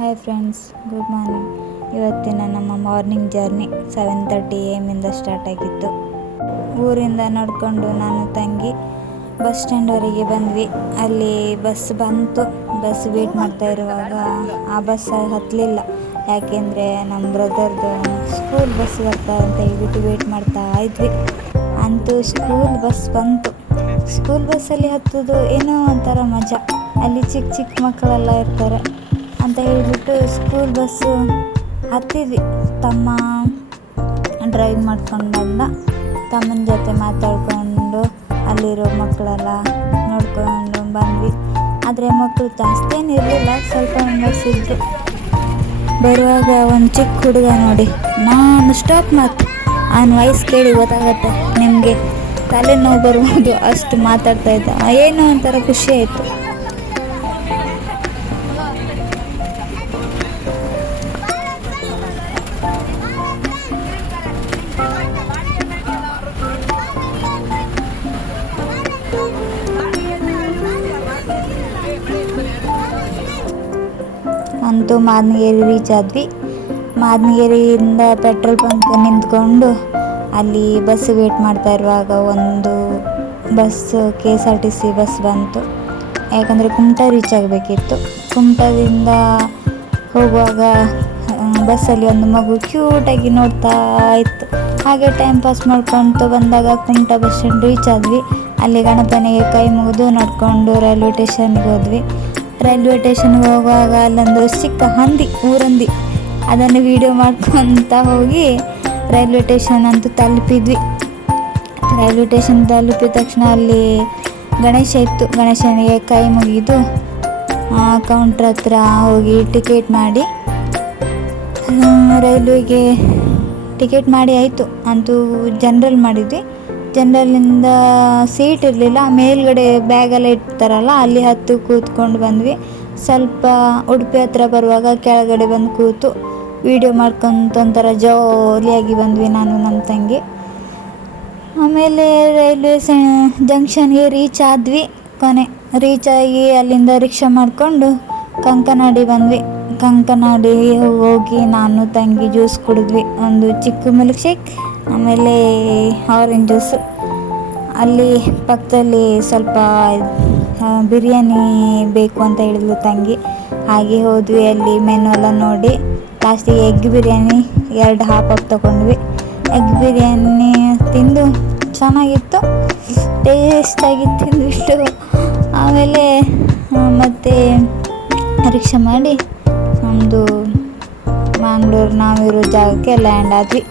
Hi friends, good morning. ಇವತ್ತಿನ ನಮ್ಮ morning journey 7:30 AM ಇಂದ ಸ್ಟಾರ್ಟ್ ಆಗಿತ್ತು. ಊರಿಂದ ನಡ್ಕೊಂಡು ನಾನು ತಂಗಿ ಬಸ್ ಸ್ಟ್ಯಾಂಡ್ವರೆಗೆ ಬಂದ್ವಿ. ಅಲ್ಲಿ ಬಸ್ ಬಂತು. ಬಸ್ ವೇಟ್ ಮಾಡ್ತಾ ಇರುವಾಗ ಆ ಬಸ್ ಹತ್ತಲಿಲ್ಲ. ಯಾಕೆಂದರೆ ನಮ್ಮ ಬ್ರದರ್ದು ಸ್ಕೂಲ್ ಬಸ್ ಬರ್ತಾ ಅಂತ ಹೇಳ್ಬಿಟ್ಟು ವೇಟ್ ಮಾಡ್ತಾ ಇದ್ವಿ. ಅಂತೂ ಸ್ಕೂಲ್ ಬಸ್ ಬಂತು. ಸ್ಕೂಲ್ ಬಸ್ಸಲ್ಲಿ ಹತ್ತೋದು ಏನೋ ಒಂಥರ ಮಜಾ. ಅಲ್ಲಿ ಚಿಕ್ಕ ಚಿಕ್ಕ ಮಕ್ಕಳೆಲ್ಲ ಇರ್ತಾರೆ ಅಂತ ಹೇಳಿಬಿಟ್ಟು ಸ್ಕೂಲ್ ಬಸ್ಸು ಹತ್ತಿದ್ವಿ. ತಮ್ಮ ಡ್ರೈವ್ ಮಾಡ್ಕೊಂಡು ಬಂದ. ತಮ್ಮನ ಜೊತೆ ಮಾತಾಡಿಕೊಂಡು ಅಲ್ಲಿರೋ ಮಕ್ಕಳೆಲ್ಲ ನೋಡ್ಕೊಂಡು ಬಂದ್ವಿ. ಆದರೆ ಮಕ್ಕಳು ಜಾಸ್ತಿ ಏನು ಇರಲಿಲ್ಲ, ಸ್ವಲ್ಪ ಮೆಂಬರ್ಸ್ ಇದ್ದರು. ಬರುವಾಗ ಒಂದು ಚಿಕ್ಕ ಹುಡುಗ ನೋಡಿ, ನಾನು ಸ್ಟಾಪ್ ಮಾತು ಅವನ ವಾಯ್ಸ್ ಕೇಳಿ ಗೊತ್ತಾಗತ್ತೆ ನಿಮಗೆ ತಲೆನೋವು ಬರ್ಬೋದು, ಅಷ್ಟು ಮಾತಾಡ್ತಾ ಇದ್ದ. ಏನೋ ಒಂಥರ ಖುಷಿ ಆಯಿತು. ಅಂತೂ ಮಾದನಗೇರಿ ರೀಚ್ ಆದ್ವಿ. ಮಾದನಗೇರಿಯಿಂದ ಪೆಟ್ರೋಲ್ ಬಂಕ್ ನಿಂತ್ಕೊಂಡು ಅಲ್ಲಿ ಬಸ್ ವೇಟ್ ಮಾಡ್ತಾ ಇರುವಾಗ ಒಂದು ಬಸ್ KSRTC ಬಸ್ ಬಂತು. ಯಾಕಂದರೆ ಕುಮಟಾ ರೀಚ್ ಆಗಬೇಕಿತ್ತು. ಕುಮಟಾದಿಂದ ಹೋಗುವಾಗ ಬಸ್ಸಲ್ಲಿ ಒಂದು ಮಗು ಕ್ಯೂಟಾಗಿ ನೋಡ್ತಾ ಇತ್ತು. ಹಾಗೆ ಟೈಮ್ ಪಾಸ್ ಮಾಡ್ಕೊತ ಬಂದಾಗ ಕುಮಟಾ ಬಸ್ ಸ್ಟ್ಯಾಂಡ್ ರೀಚ್ ಆದ್ವಿ. ಅಲ್ಲಿ ಗಣಪನಿಗೆ ಕೈ ಮುಗಿದು ನಡ್ಕೊಂಡು ರೈಲ್ವೆ ಸ್ಟೇಷನ್ಗೆ ಹೋದ್ವಿ. ರೈಲ್ವೆ ಸ್ಟೇಷನ್ಗೆ ಹೋಗುವಾಗ ಅಲ್ಲೊಂದು ಚಿಕ್ಕ ಊರಂದಿ, ಅದನ್ನು ವೀಡಿಯೋ ಮಾಡ್ಕೊತ ಹೋಗಿ ರೈಲ್ವೆ ಸ್ಟೇಷನ್ ಅಂತೂ ತಲುಪಿದ್ವಿ. ರೈಲ್ವೆ ಸ್ಟೇಷನ್ ತಲುಪಿದ ತಕ್ಷಣ ಅಲ್ಲಿ ಗಣೇಶ ಇತ್ತು. ಗಣೇಶನಿಗೆ ಕೈ ಮುಗಿದು ಕೌಂಟ್ರ್ ಹತ್ರ ಹೋಗಿ ಟಿಕೆಟ್ ಮಾಡಿ ರೈಲ್ವೆಗೆ ಟಿಕೆಟ್ ಮಾಡಿ ಆಯಿತು. ಅಂತೂ ಜನರಲ್ ಮಾಡಿದ್ವಿ. ಜನರಲ್ಲಿಂದ ಸೀಟ್ ಇರಲಿಲ್ಲ. ಮೇಲ್ಗಡೆ ಬ್ಯಾಗೆಲ್ಲ ಇಡ್ತಾರಲ್ಲ, ಅಲ್ಲಿ ಹತ್ತು ಕೂತ್ಕೊಂಡು ಬಂದ್ವಿ. ಸ್ವಲ್ಪ ಉಡುಪಿ ಹತ್ರ ಬರುವಾಗ ಕೆಳಗಡೆ ಬಂದು ಕೂತು ವೀಡಿಯೋ ಮಾಡ್ಕೊಂತ ಒಂಥರ ಜಾಲಿಯಾಗಿ ಬಂದ್ವಿ ನಾನು ನಮ್ಮ ತಂಗಿ. ಆಮೇಲೆ ರೈಲ್ವೆ ಜಂಕ್ಷನ್ಗೆ ರೀಚ್ ಆದ್ವಿ. ರೀಚ್ ಆಗಿ ಅಲ್ಲಿಂದ ರಿಕ್ಷಾ ಮಾಡಿಕೊಂಡು ಕಂಕನಾಡಿ ಬಂದ್ವಿ. ಕಂಕನಾಡಿ ಹೋಗಿ ನಾನು ತಂಗಿ ಜ್ಯೂಸ್ ಕುಡಿದ್ವಿ. ಒಂದು ಚಿಕ್ಕ ಮಿಲ್ಕ್ ಶೇಕ್, ಆಮೇಲೆ ಆರೆಂಜ್ ಜ್ಯೂಸು. ಅಲ್ಲಿ ಪಕ್ಕದಲ್ಲಿ ಸ್ವಲ್ಪ ಬಿರಿಯಾನಿ ಬೇಕು ಅಂತ ಹೇಳಿದ್ಲು ತಂಗಿ. ಹಾಗೆ ಹೋದ್ವಿ. ಅಲ್ಲಿ ಮೆನು ಎಲ್ಲ ನೋಡಿ ಲಾಸ್ಟಿಗೆ ಎಗ್ ಬಿರಿಯಾನಿ 2 ಹಾಫ್ ತೊಗೊಂಡ್ವಿ. ಎಗ್ ಬಿರಿಯಾನಿ ತಿಂದು ಚೆನ್ನಾಗಿತ್ತು, ಟೇಸ್ಟಾಗಿ ತಿಂದ್ಬಿಟ್ಟು ಆಮೇಲೆ ಮತ್ತೆ ರಿಕ್ಷಾ ಮಾಡಿ ನಮ್ಮದು ಮ್ಯಾಂಗ್ಳೂರು ನಾವಿರೋ ಜಾಗಕ್ಕೆ ಲ್ಯಾಂಡ್ ಆದ್ವಿ.